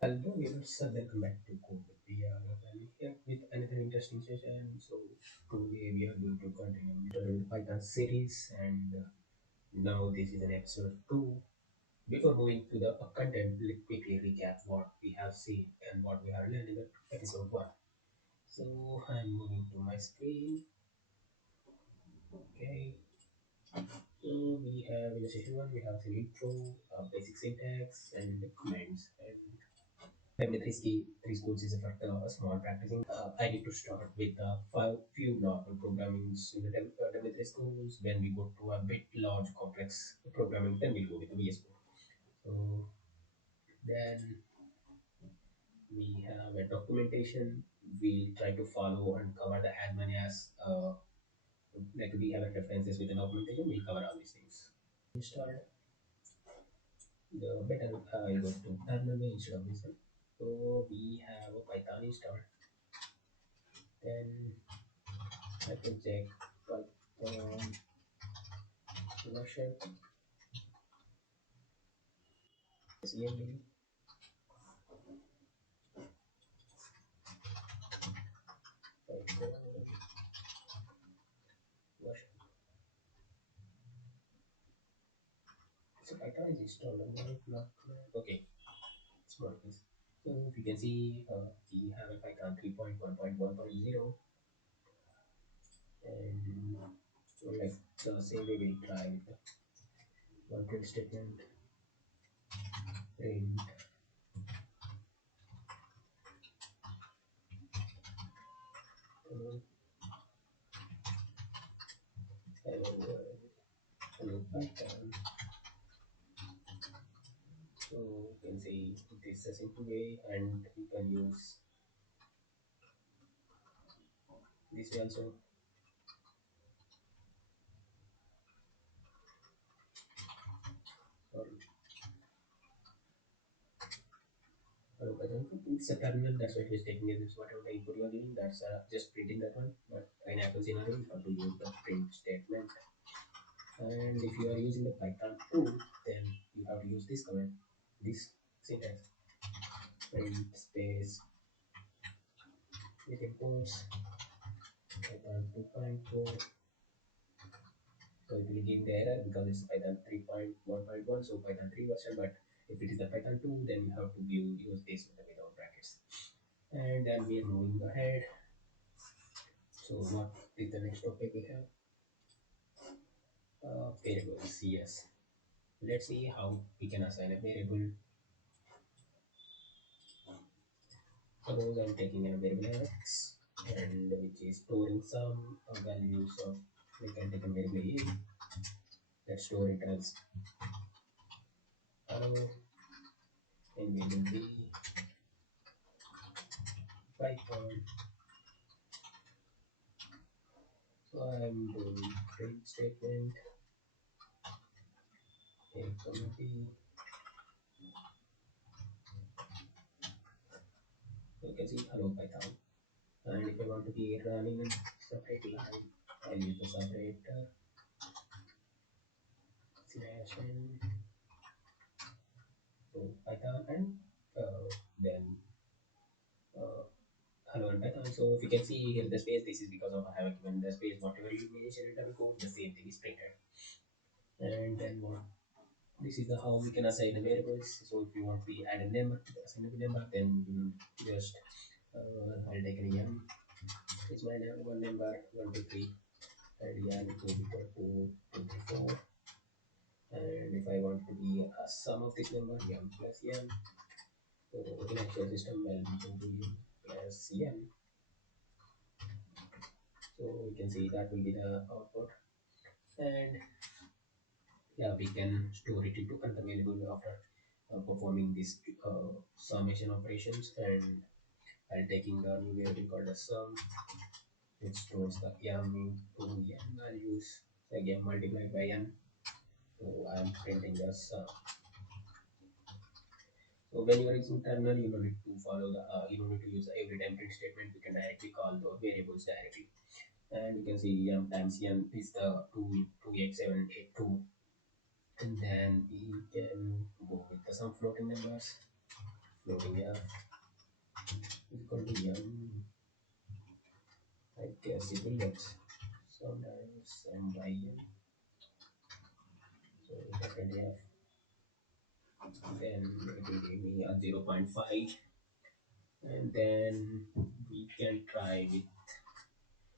Hello, viewers, welcome back to Code with PR. I'm here with another interesting session. So today we are going to continue with the Python series, and now this is an episode two. Before moving to the content, let's quickly recap what we have seen and what we have learned in the episode one. So I'm moving to my screen. Okay. So we have in the session one we have an intro, basic syntax, and comments, and every three schools is a factor of a small practicing. I need to start with few normal programming in the W3 schools. When we go to a bit large complex programming, then we'll go with the VS Code. So then we have a documentation. We try to follow and cover the as many as like we have a references with the documentation. We cover all these things. Installed the better you go to terminal instead of this one. So we have a Python installed. Then I can check Python version CMD Python version. So Python is installed on my not okay. Smart case. So if you can see, we have a Python 3.1.1.0, and like the same way we try with the one print statement, print, uh, hello Python. So you can see this is a simple way, and you can use this way also. Or it's a terminal, that's what it is taking it. Whatever the input you are giving, that's just printing that one. But in Apple scenario, you have to use the print statement. And if you are using the Python 2, then you have to use this command, this syntax, print space with imports Python 2.4. So it will give the error because it's Python 3.1.1, so Python 3 version. But if it is the Python 2, then you have to use this without brackets. And then we are moving ahead. So what is the next topic we have? Variables. Yes. Let's see how we can assign a variable. Suppose I'm taking a variable x, and which is storing some values of, we can take a variable a that store it as hello, and variable b python. So I'm doing print statement a comma b. So you can see hello python. And if I want to be running a separate line, I'll use the separator slash n. So python, and then uh, hello and Python. So if you can see here the space, this is because of I have given the space. Whatever you mention in the code, the same thing is printed. And then what? This is the how we can assign the variables. So if you want to add a number, assign a number, then you just I'll take an m. It's my number, one number 1 2 3, and m is equal to 24. And if I want to be a sum of this number, m plus m. So in actual system, I'll be equal to m plus m. So we can see that will be the output. And yeah, we can store it into another variable after performing this summation operations. And I'll taking the new variable called as sum, which stores the m into n values, again multiplied by n. So I'm printing the sum. So when you are using terminal, you don't need to follow the you don't need to use the every time print statement. You can directly call the variables directly. And you can see m times n is the 2 2x782. And then we can go with the some floating numbers. floating f is equal to m. I guess it will get sometimes m by n. So definitely f. Then it will give me a 0.5, and then we can try with.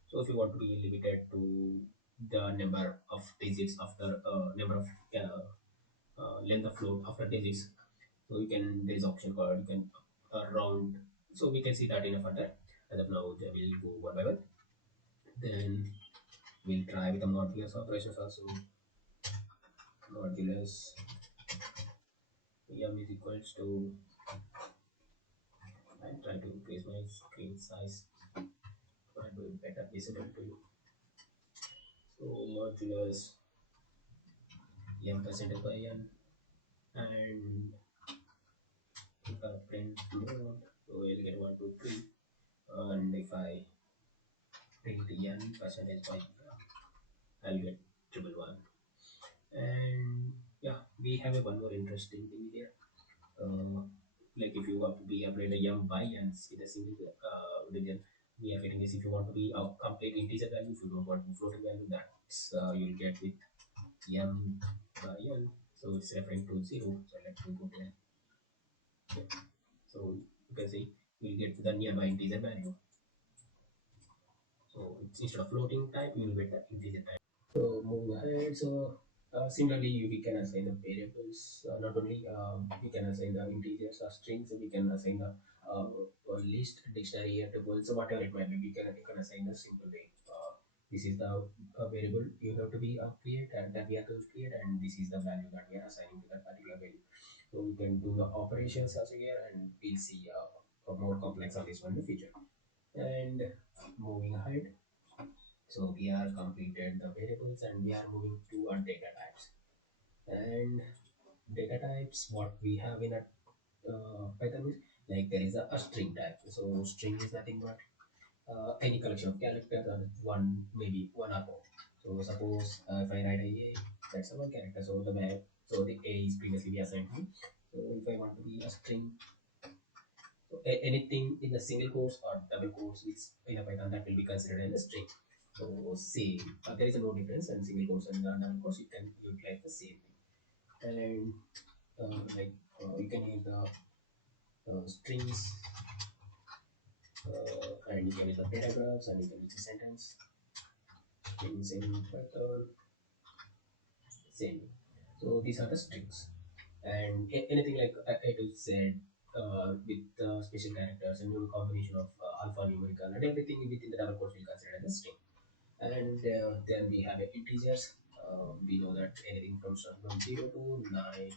So if you want to be limited to the number of digits after number of length of float after digits, so you can, there is option called you can round. So we can see that in a further. As of now, I will go one by one. Then we'll try with the modulus operations also. Modulus m is equals to, I try to increase my screen size so I do it better visible to you. So modulus m percentage by n, and print mode, so you'll get 1 2 3. And if I print n percentage by I'll get triple one. And yeah, we have a one more interesting thing here. uh, like if you want to be upload a young by and with a single region, we are getting this. If you want to be a complete integer value, if you don't want to floating value, that's you'll get with m by n. So it's referring to 0. So let me go there. Yeah. So you can see we'll get to the nearby integer value. So it's, instead of floating type, you will get the integer type. So moving ahead, so similarly, we can assign the variables. Not only we can assign the integers or strings, we can assign the list, dictionary, tuples, so whatever it might be. We can assign the simple way. This is the variable you have to be create, and that we are going to create, and this is the value that we are assigning to that particular value. So we can do the operations also here, and we'll see more complex on this one in the future. And moving ahead, so we are completed the variables and we are moving to our data types. And data types, what we have in a Python is like there is a string type. So string is nothing but any collection of characters or one, maybe one or more. So suppose if I write a, that's a one character. So so the a is previously assigned to me. So if I want to be a string, so anything in the single quotes or double quotes which in a Python, that will be considered as a string. So same, there is no difference, and single quotes and double quotes you can utilize the same thing. And like you can use the strings, and you can use the paragraphs, and you can use the sentence strings in Python. Same. So these are the strings, and anything like I to Z with special characters and new combination of alphanumerical and everything within the double quotes will consider as a string. And then we have integers. We know that anything from 0 to 9,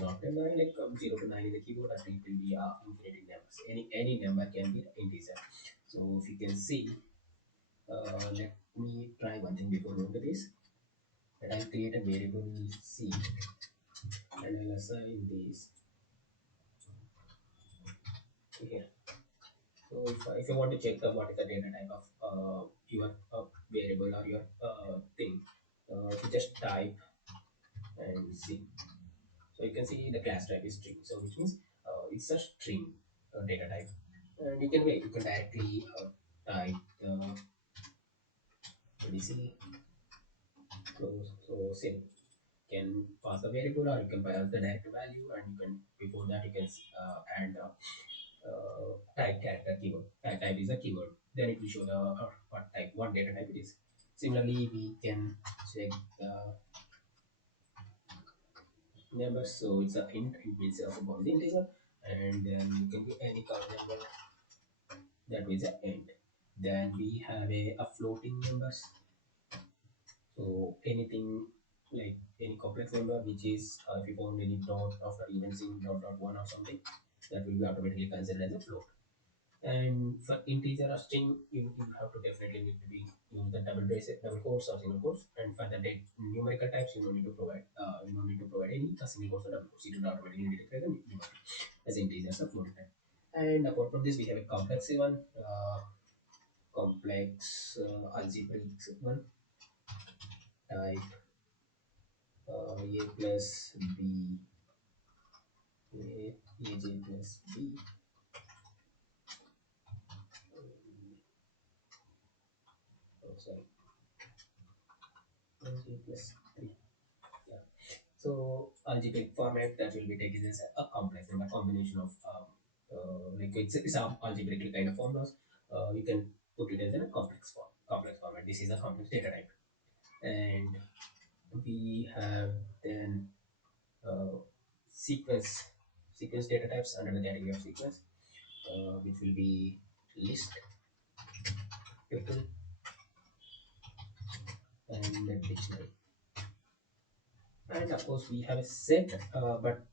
not a 9 like 0 to 9 in the keyboard, that it will be infinite numbers. Any number can be an integer. So if you can see, let me try one thing before going to this. That I'll create a variable c and I'll assign this here. So if you want to check what is the data type of your variable or your thing, if you just type and see. So you can see the class type is string. So which means it's a string data type. And you can directly type the see. So same, can pass the variable or you can pass the direct value, and you can before that you can add the type character keyword. Type is a keyword. Then it will show the what data type it is. Similarly, we can check the numbers. So it's a int. It means a compound integer, and then you can do any count number. That means a int. Then we have a floating numbers. So anything like any complex number which is if you found any dot after even saying .1 or something, that will be automatically considered as a float. And for integer or string, you have to definitely need to be use the double bracket, double quotes or single quotes. And for the numerical types, you don't need to provide any single quotes or double quotes. It will automatically declare the numeric as integers or floating type. And apart from this, we have a complex one, complex algebraic one type a plus b aj plus b, oh, sorry, aj plus 3. Yeah. So algebraic format that will be taken as a complex number combination of like it's a algebraic kind of formulas. You can put it as in a complex format. This is a complex data type, and we have then uh, sequence sequence data types under the category of sequence, which will be list, tuple, and the dictionary. And of course, we have a set, but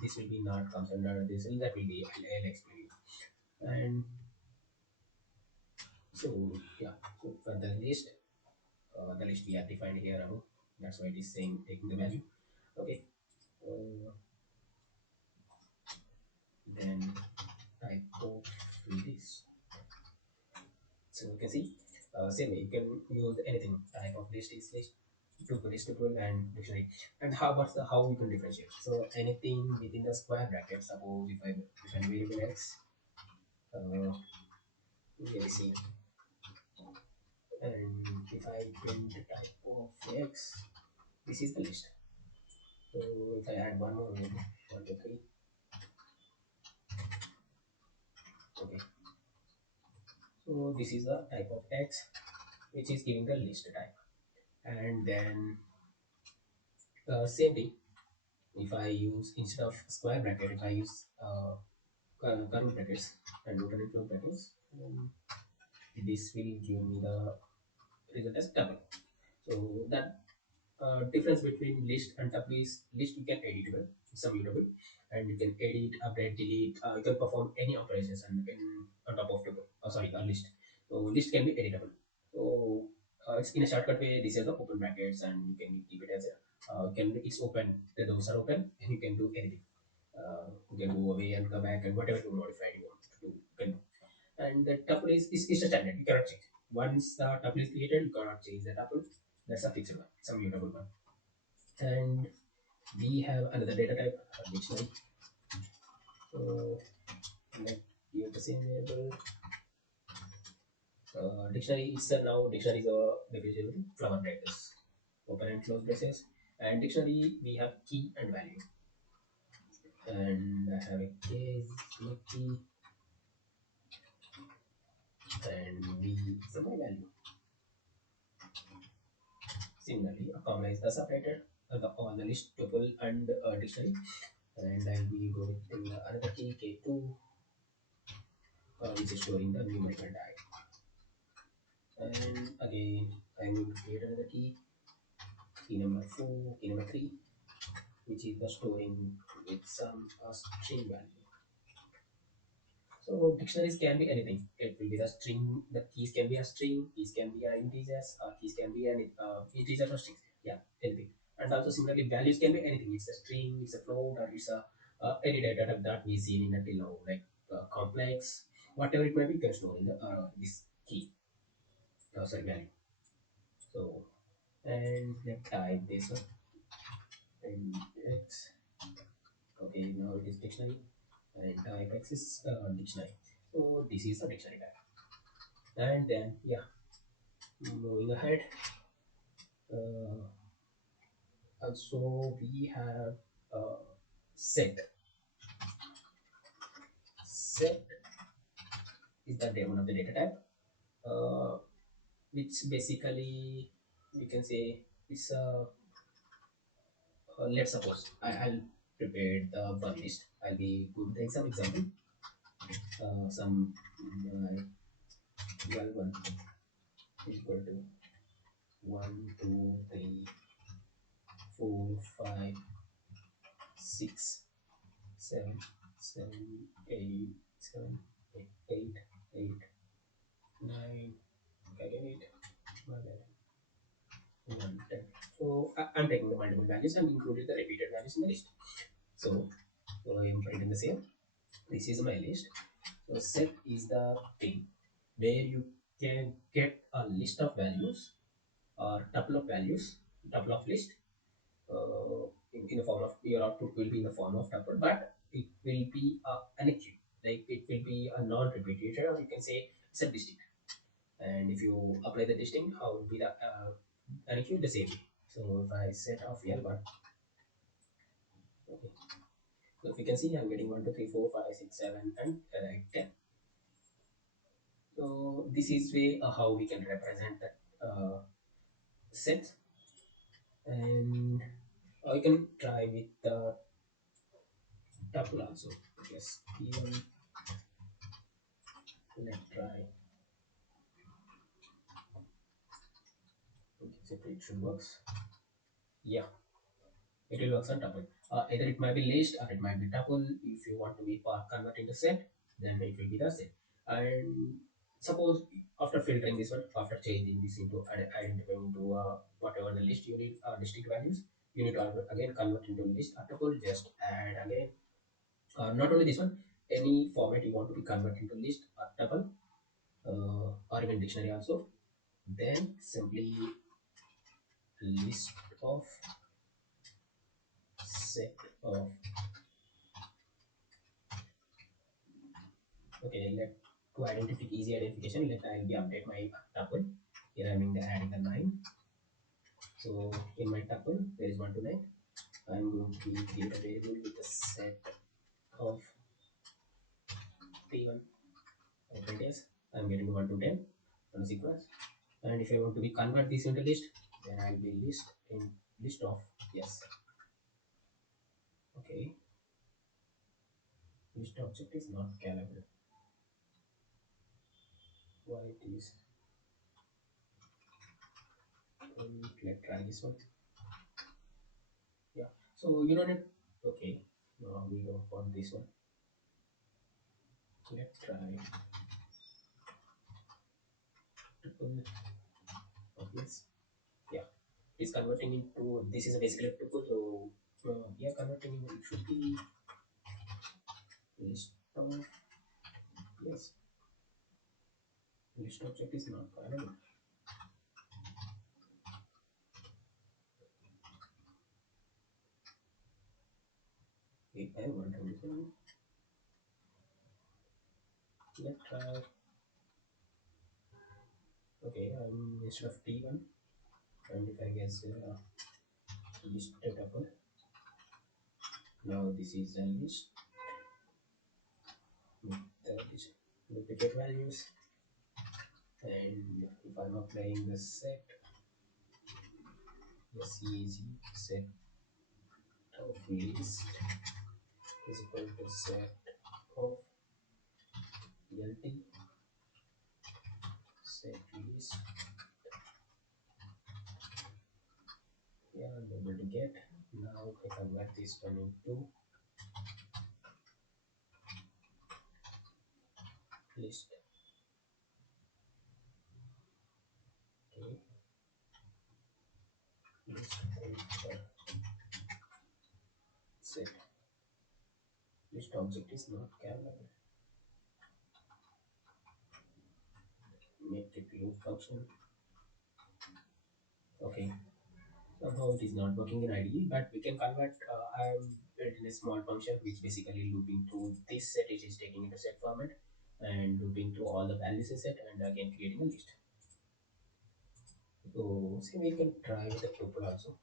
this will be not comes under this, and that will be I'll explain you. And so yeah, so for the list we have defined here above. That's why it is saying taking the value. Okay. Uh, then type of list. So you can see, same way you can use anything. Type of list is list, tuple is tuple, and dictionary. And how you can differentiate? So anything within the square bracket. Suppose if I define variable x, let me see, and if I print the type of x, this is the list. So if I add one more variable, 1 2 3, okay. So this is the type of x, which is giving the list type. And then same thing, if I use instead of square bracket, if I use curly brackets and open and close brackets, this will give me the result as tuple. So that difference between list and tuple is list you can editable, it's immutable, and you can edit, update, delete. You can perform any operations and in on top of tuple. Sorry, a list. So list can be editable. So it's in a shortcut way. These are the open brackets, and you can keep it as a it's open. The doors are open, and you can do anything. You can go away and come back, and whatever you modify you want to do, you can do. And the tuple is a standard. You cannot change. Once the tuple is created, you cannot change the tuple. That's a fixed one, some mutable one. And we have another data type, dictionary. So let give the same variable. Dictionary is now dictionary is a divisible flower brackets, open and close braces. And dictionary we have key and value. And I have a case, key, and v is my value. Similarly, a comma is the separated all the list, tuple, and dictionary. And I'll be going to another key, K2, which is storing the numerical tag. And again, I'm going to create another key number 4, key number 3, which is the storing with some string value. So dictionaries can be anything. It will be the string. The keys can be a string. Keys can be an integers. Keys can be an integer or strings. Yeah, anything. And also similarly, values can be anything. It's a string. It's a float, or it's a any data type that we see in a till now, like complex, whatever it may be, you can store in the this key. Sorry, value. So and let's type this one and x. Okay, now it is dictionary, and type x is dictionary. So this is a dictionary type. And then yeah, moving ahead, uh, also we have uh, set. Set is the one of the data type, uh, which basically we can say it's let's suppose I'll prepare the one list. I'll be going to take some example. Some L1 is equal to 1 2 3 4 5 6 7 7 8 7 8 8 8 9 8 1 10. So I'm taking the multiple values and included the repeated values in the list. So I'm writing the same. This is my list. So set is the thing where you can get a list of values or tuple of values, tuple of list. in the form of your output will be in the form of tuple, but it will be an acute, like it will be a non-repetitive, or you can say it's a distinct. And if you apply the distinct, how will be the an acute the same way. So if I set of L1, okay, so if you can see I'm getting 1, 2, 3, 4, 5, 6, 7, and 10. So this is way how we can represent that set. And I can try with the tuple also. Yes, even let's try. Okay, so it should works. Yeah, it will work on tuple. Either it might be list or it might be tuple. If you want to be convert into set, then it will be the set. And suppose after filtering this one, after changing this into identifying into whatever the list you need distinct values, you need to again convert into list or tuple. Just add again. Not only this one, any format you want to be convert into list or tuple, or even dictionary also. Then simply list of set of. Okay, let to identify easy identification, let I'll be update my tuple. Here I'm in the adding the 9. So in my tuple there is 1 to 9. I'm going to be create a variable with a set of P1 of radius. I'm getting 1 to 10 on the sequence. And if I want to be convert this into list, then I'll be list in list of. Yes. Okay. List object is not callable. Why it is? Let's try this one. Yeah. So you don't need. Okay. No, we don't want this one. Let's try tuple of this. Yeah. It's converting into this is basically a tuple. So we are converting it should be list of. Yes. List object is not callable. Okay, I want this one. Let's try. Okay, instead of T1, I'm defining as list tuple. Now this is a list with the duplicate values, and if I'm applying the set SEAG set of list is equal to set of LT set list, yeah, I'm able to get. Now I convert this one into list. Okay, list set list object is not callable. Make it loop function. Okay, somehow it is not working in IDE, but we can convert. I am built in a small function which basically looping through this set, it is taking into set format and looping through all the values in set and again creating a list. So same we can try with the tuple also.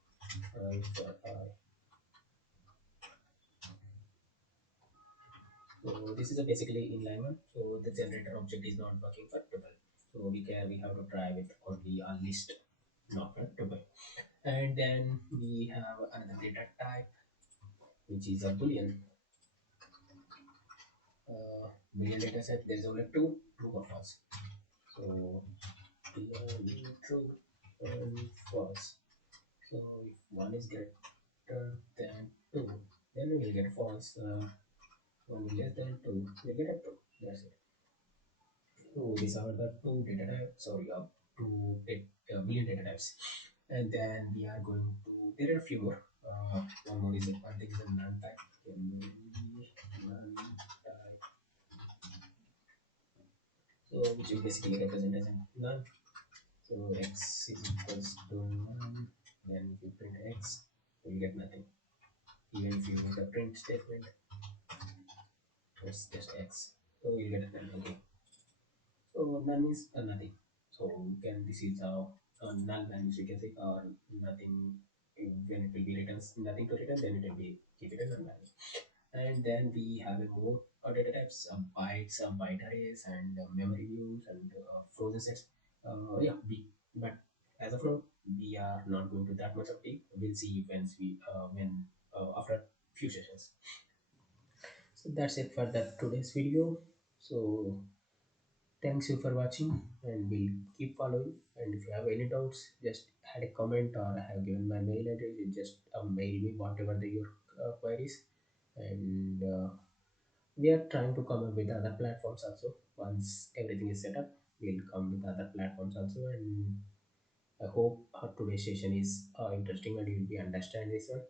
So this is a basically inline one. So the generator object is not working for tuple. So we have to try with only a list, not for tuple. And then we have another data type which is a boolean. Boolean data set. There is only two, true or false. So true and false. So if one is greater than two, then we will get false. One is less than two, we get a true. That's it. So these are the two data types. Sorry, two billion data types. And then we are going to. There are a few more. One more is one thing is a non type. Non type. So which will basically represent as a none. So x is equals to none. Then if you print x, you will get nothing. Even if you use the print statement, it's just X. So you'll get a null again. So none is nothing. So can this is null values we can say, or nothing. When it will be written nothing to return, then it will be keep it a null value. And then we have a more data types, bytes, byte arrays, and memory views, and frozen sets. Yeah, but as of now, we are not going to that much of deep. We'll see when after few sessions. So that's it for that today's video. So thanks you for watching, and we'll keep following. And if you have any doubts, just add a comment, or I have given my mail address. You just mail me whatever your queries. And we are trying to come up with other platforms also. Once everything is set up, we'll come with other platforms also. And I hope today's session is interesting and you'll be understand this one.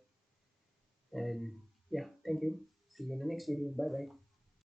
And yeah, thank you. See you in the next video. Bye bye.